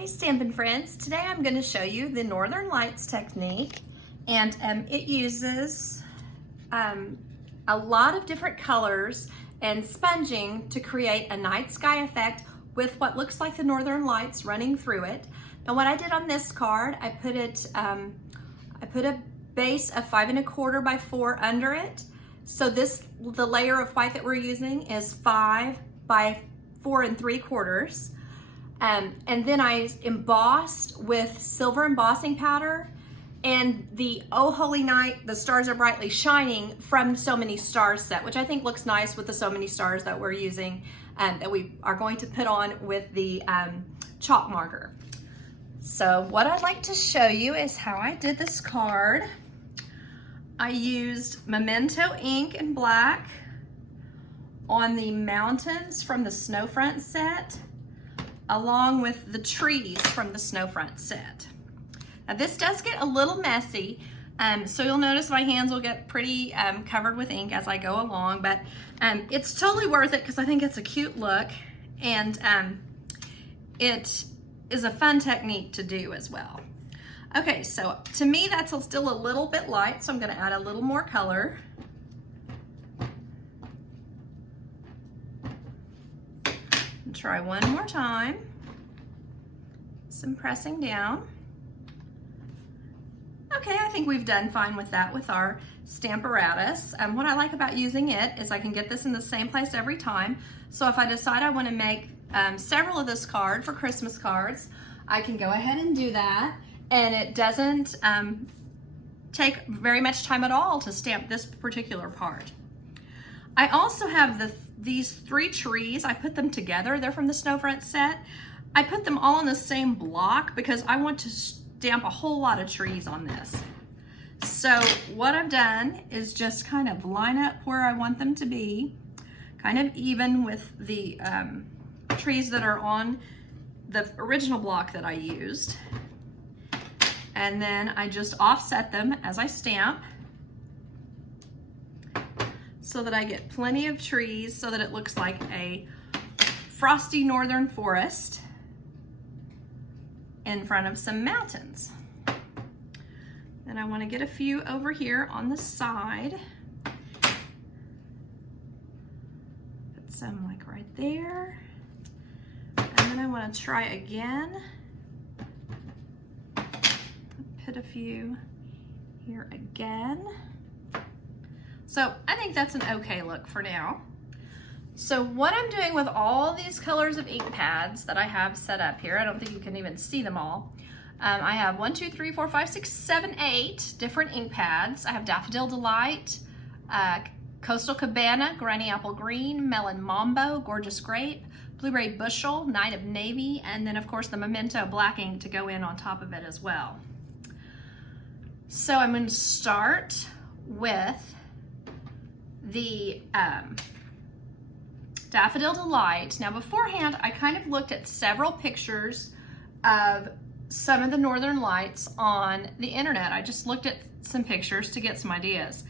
Hi Stampin' friends, today I'm going to show you the Northern Lights technique, and it uses a lot of different colors and sponging to create a night sky effect with what looks like the Northern Lights running through it. Now what I did on this card, I put a base of 5 1/4 by 4 under it. So the layer of white that we're using is 5 by 4 3/4. And then I embossed with silver embossing powder and the Oh Holy Night, the Stars Are Brightly Shining from So Many Stars set, which I think looks nice with the So Many Stars that we're using, that we are going to put on with the chalk marker. So what I'd like to show you is how I did this card. I used Memento ink and black on the mountains from the Snowfront set, along with the trees from the Snowfront set. Now this does get a little messy, so you'll notice my hands will get pretty covered with ink as I go along, but it's totally worth it because I think it's a cute look, and it is a fun technique to do as well. Okay, so to me that's still a little bit light, so I'm going to add a little more color. Try one more time. Some pressing down. Okay, I think we've done fine with that with our Stamparatus. What I like about using it is I can get this in the same place every time. So if I decide I want to make several of this card for Christmas cards, I can go ahead and do that, and it doesn't take very much time at all to stamp this particular part. I also have these 3 trees. I put them together. They're from the Snowfront set. I put them all on the same block because I want to stamp a whole lot of trees on this. So what I've done is just kind of line up where I want them to be, kind of even with the trees that are on the original block that I used. And then I just offset them as I stamp, so that I get plenty of trees so that it looks like a frosty northern forest in front of some mountains. And I want to get a few over here on the side. Put some like right there. And then I want to try again. Put a few here again. So I think that's an okay look for now. So what I'm doing with all these colors of ink pads that I have set up here, I don't think you can even see them all. I have 1, 2, 3, 4, 5, 6, 7, 8 different ink pads. I have Daffodil Delight, Coastal Cabana, Granny Apple Green, Melon Mambo, Gorgeous Grape, Blueberry Bushel, Night of Navy, and then of course the Memento black ink to go in on top of it as well. So I'm going to start with the Daffodil Delight. Now beforehand, I kind of looked at several pictures of some of the Northern Lights on the internet. I just looked at some pictures to get some ideas.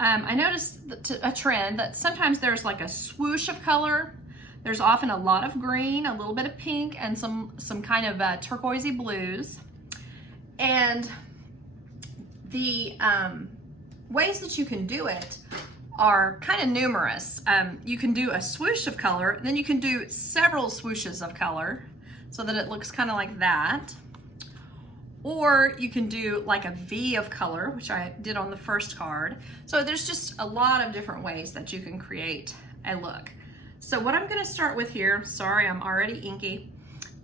I noticed a trend that sometimes there's like a swoosh of color. There's often a lot of green, a little bit of pink, and some kind of turquoisey blues. And the ways that you can do it are kind of numerous. You can do a swoosh of color, then you can do several swooshes of color so that it looks kind of like that. Or you can do like a V of color, which I did on the first card. So there's just a lot of different ways that you can create a look. So what I'm gonna start with here, sorry, I'm already inky.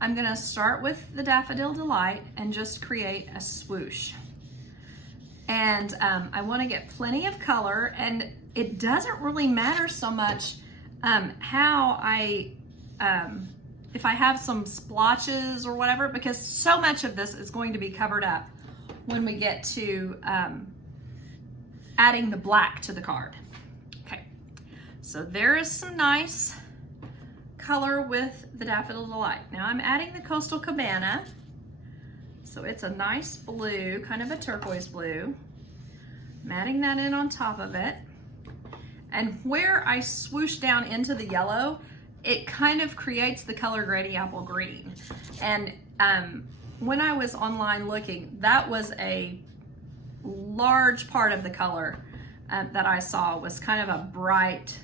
I'm gonna start with the Daffodil Delight and just create a swoosh. And I wanna get plenty of color, and it doesn't really matter so much how if I have some splotches or whatever, because so much of this is going to be covered up when we get to adding the black to the card. Okay, so there is some nice color with the Daffodil Delight. Now I'm adding the Coastal Cabana. So it's a nice blue, kind of a turquoise blue. I'm adding that in on top of it. And where I swoosh down into the yellow it kind of creates the color Granny Apple Green. And when I was online looking, that was a large part of the color that I saw was kind of a bright,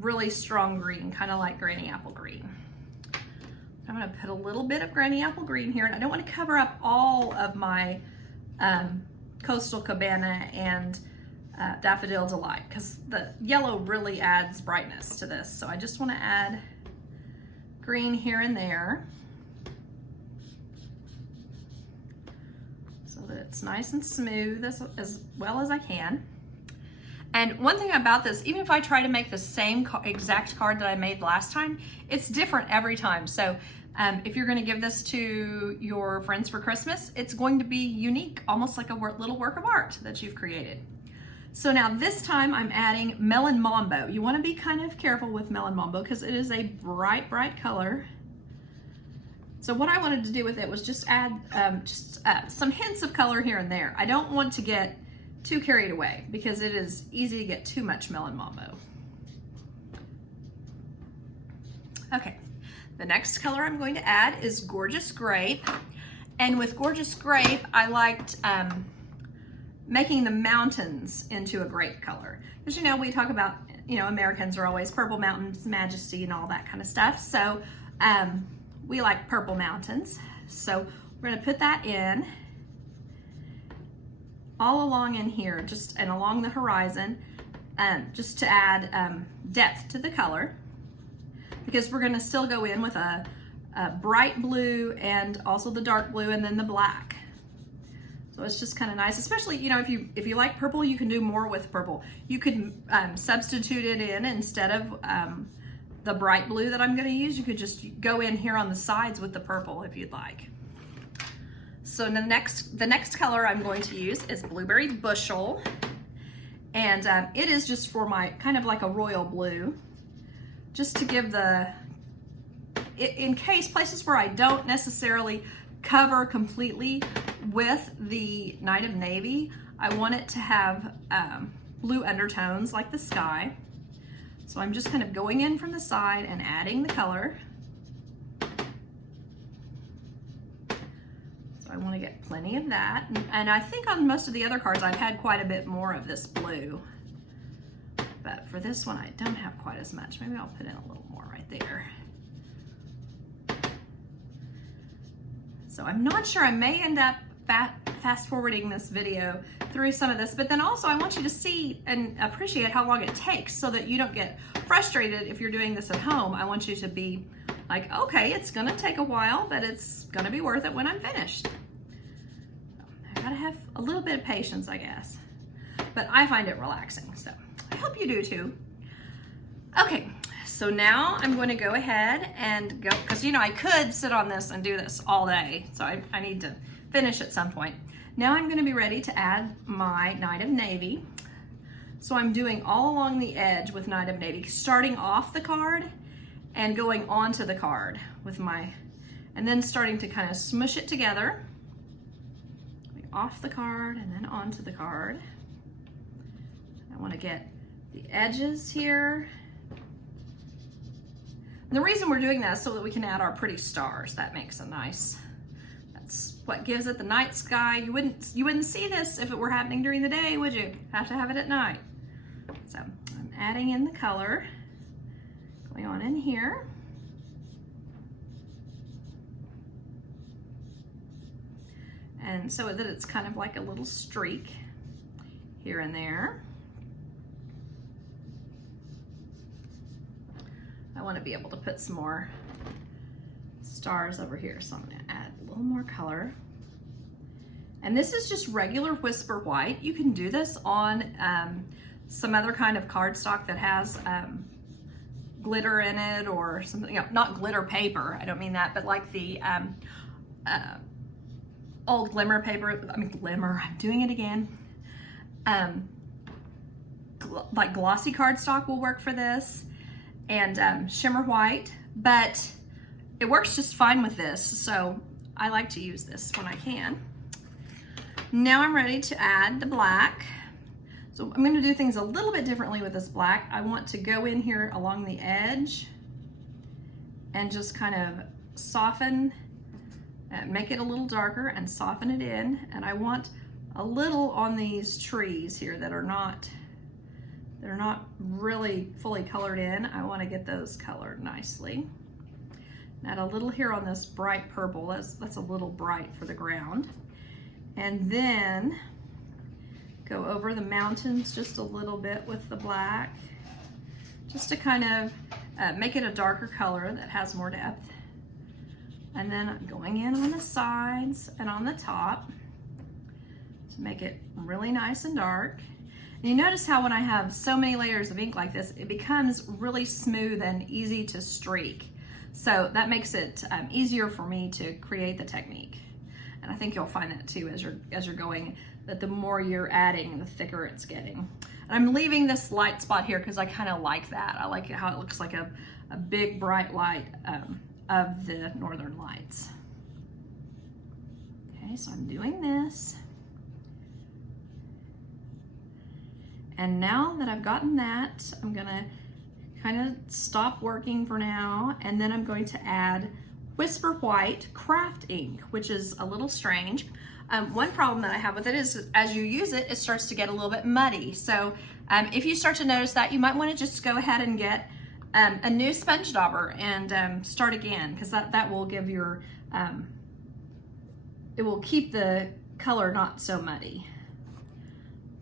really strong green, kind of like Granny Apple Green. I'm gonna put a little bit of Granny Apple Green here, and I don't want to cover up all of my Coastal Cabana and Daffodil Delight, because the yellow really adds brightness to this. So I just want to add green here and there so that it's nice and smooth as well as I can. And one thing about this, even if I try to make the same exact card that I made last time, it's different every time. So if you're going to give this to your friends for Christmas, it's going to be unique, almost like a little work of art that you've created. So now this time I'm adding Melon Mambo. You want to be kind of careful with Melon Mambo because it is a bright, bright color. So what I wanted to do with it was just add some hints of color here and there. I don't want to get too carried away because it is easy to get too much Melon Mambo. Okay, the next color I'm going to add is Gorgeous Grape. And with Gorgeous Grape, I liked making the mountains into a grape color. Because, you know, we talk about, you know, Americans are always purple mountains, majesty, and all that kind of stuff. So we like purple mountains. So we're going to put that in all along in here, just and along the horizon, just to add depth to the color. Because we're going to still go in with a bright blue and also the dark blue and then the black. So it's just kind of nice, especially, you know, if you like purple, you can do more with purple. You could substitute it in instead of the bright blue that I'm going to use. You could just go in here on the sides with the purple if you'd like. So the next color I'm going to use is Blueberry Bushel, and it is just for my kind of like a royal blue, just to give in case places where I don't necessarily cover completely with the Night of Navy, I want it to have blue undertones like the sky. So I'm just kind of going in from the side and adding the color. So I want to get plenty of that. And I think on most of the other cards I've had quite a bit more of this blue. But for this one I don't have quite as much. Maybe I'll put in a little more right there. So I'm not sure, I may end up fast forwarding this video through some of this, but then also I want you to see and appreciate how long it takes so that you don't get frustrated if you're doing this at home. I want you to be like, okay, it's gonna take a while, but it's gonna be worth it when I'm finished. I gotta have a little bit of patience, I guess. But I find it relaxing, so I hope you do too. Okay, so now I'm going to go ahead and go, because you know I could sit on this and do this all day, so I need to finish at some point. Now I'm going to be ready to add my Night of Navy. So I'm doing all along the edge with Night of Navy, starting off the card and going onto the card with and then starting to kind of smush it together. Off the card and then onto the card. I want to get the edges here. And the reason we're doing that is so that we can add our pretty stars. That makes that's what gives it the night sky. You wouldn't see this if it were happening during the day, would you? Have to have it at night. So I'm adding in the color, going on in here. And so that it's kind of like a little streak here and there. I want to be able to put some more stars over here, so I'm going to add a little more color. And this is just regular Whisper White. You can do this on some other kind of cardstock that has glitter in it or something, you know, not glitter paper, I don't mean that, but like the old glimmer paper, I'm doing it again. Like glossy cardstock will work for this, and shimmer white, but it works just fine with this, so I like to use this when I can. Now I'm ready to add the black. So I'm going to do things a little bit differently with this black. I want to go in here along the edge and just kind of soften, make it a little darker and soften it in. And I want a little on these trees here that are not, they're not really fully colored in. I want to get those colored nicely. Add a little here on this bright purple. That's a little bright for the ground. And then go over the mountains just a little bit with the black, just to kind of make it a darker color that has more depth. And then I'm going in on the sides and on the top to make it really nice and dark. And you notice how when I have so many layers of ink like this, it becomes really smooth and easy to streak. So that makes it easier for me to create the technique. And I think you'll find that too as you're going, that the more you're adding, the thicker it's getting. And I'm leaving this light spot here because I kind of like that. I like how it looks like a big bright light of the Northern Lights. Okay, so I'm doing this. And now that I've gotten that, I'm gonna kind of stop working for now, and then I'm going to add Whisper White craft ink, which is a little strange. One problem that I have with it is as you use it, it starts to get a little bit muddy. So if you start to notice that, you might want to just go ahead and get a new sponge dauber and start again, because that will give your, it will keep the color not so muddy.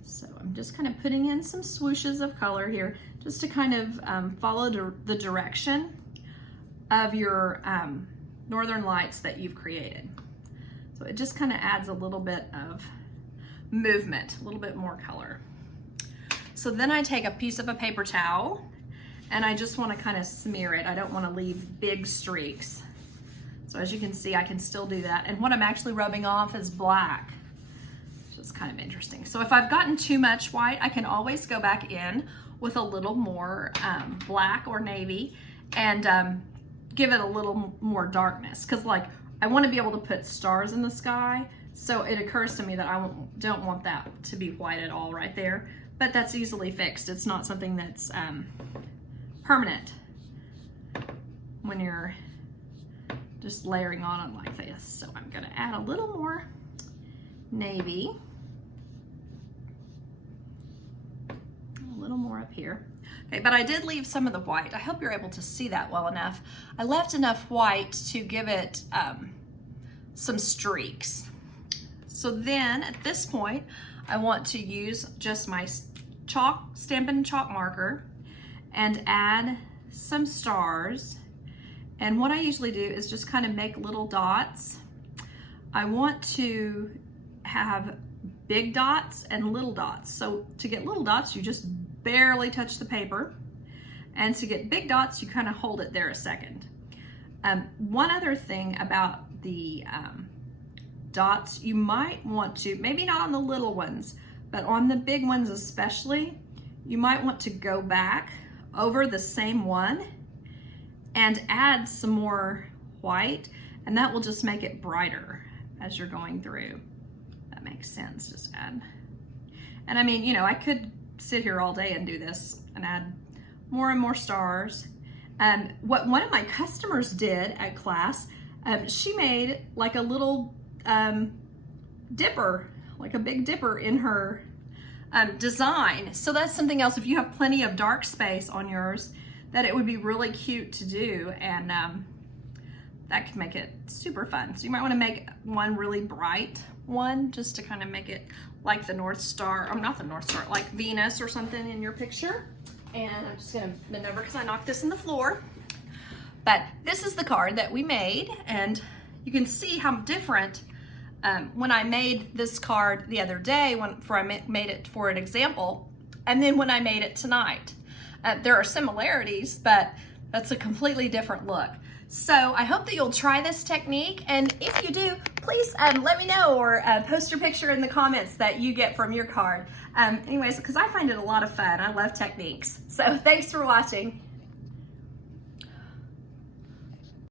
So I'm just kind of putting in some swooshes of color here, just to kind of follow the direction of your Northern Lights that you've created. So it just kind of adds a little bit of movement, a little bit more color. So then I take a piece of a paper towel and I just want to kind of smear it. I don't want to leave big streaks. So as you can see, I can still do that. And what I'm actually rubbing off is black, which is kind of interesting. So if I've gotten too much white, I can always go back in with a little more black or navy and give it a little more darkness, because like I want to be able to put stars in the sky, so it occurs to me that I don't want that to be white at all right there, but that's easily fixed. It's not something that's permanent when you're just layering on it like this. So I'm going to add a little more navy, a little more up here. Okay, but I did leave some of the white. I hope you're able to see that well enough. I left enough white to give it some streaks. So then at this point, I want to use just my Stampin' chalk marker and add some stars. And what I usually do is just kind of make little dots. I want to have big dots and little dots. So to get little dots, you just barely touch the paper. And to get big dots, you kind of hold it there a second. One other thing about the dots, you might want to, maybe not on the little ones, but on the big ones especially, you might want to go back over the same one and add some more white, and that will just make it brighter as you're going through. That makes sense, just add. And I mean, you know, I could sit here all day and do this and add more and more stars. What one of my customers did at class, she made like a little dipper, like a big dipper in her design. So that's something else, if you have plenty of dark space on yours, that it would be really cute to do, and that could make it super fun. So you might want to make one really bright one, just to kind of make it like the North Star, or not the North Star, like Venus or something in your picture. And I'm just gonna bend over because I knocked this in the floor. But this is the card that we made, and you can see how different when I made this card the other day, before I made it for an example, and then when I made it tonight. There are similarities, but that's a completely different look. So I hope that you'll try this technique, and if you do, please let me know, or post your picture in the comments that you get from your card. Anyways, because I find it a lot of fun. I love techniques. So thanks for watching.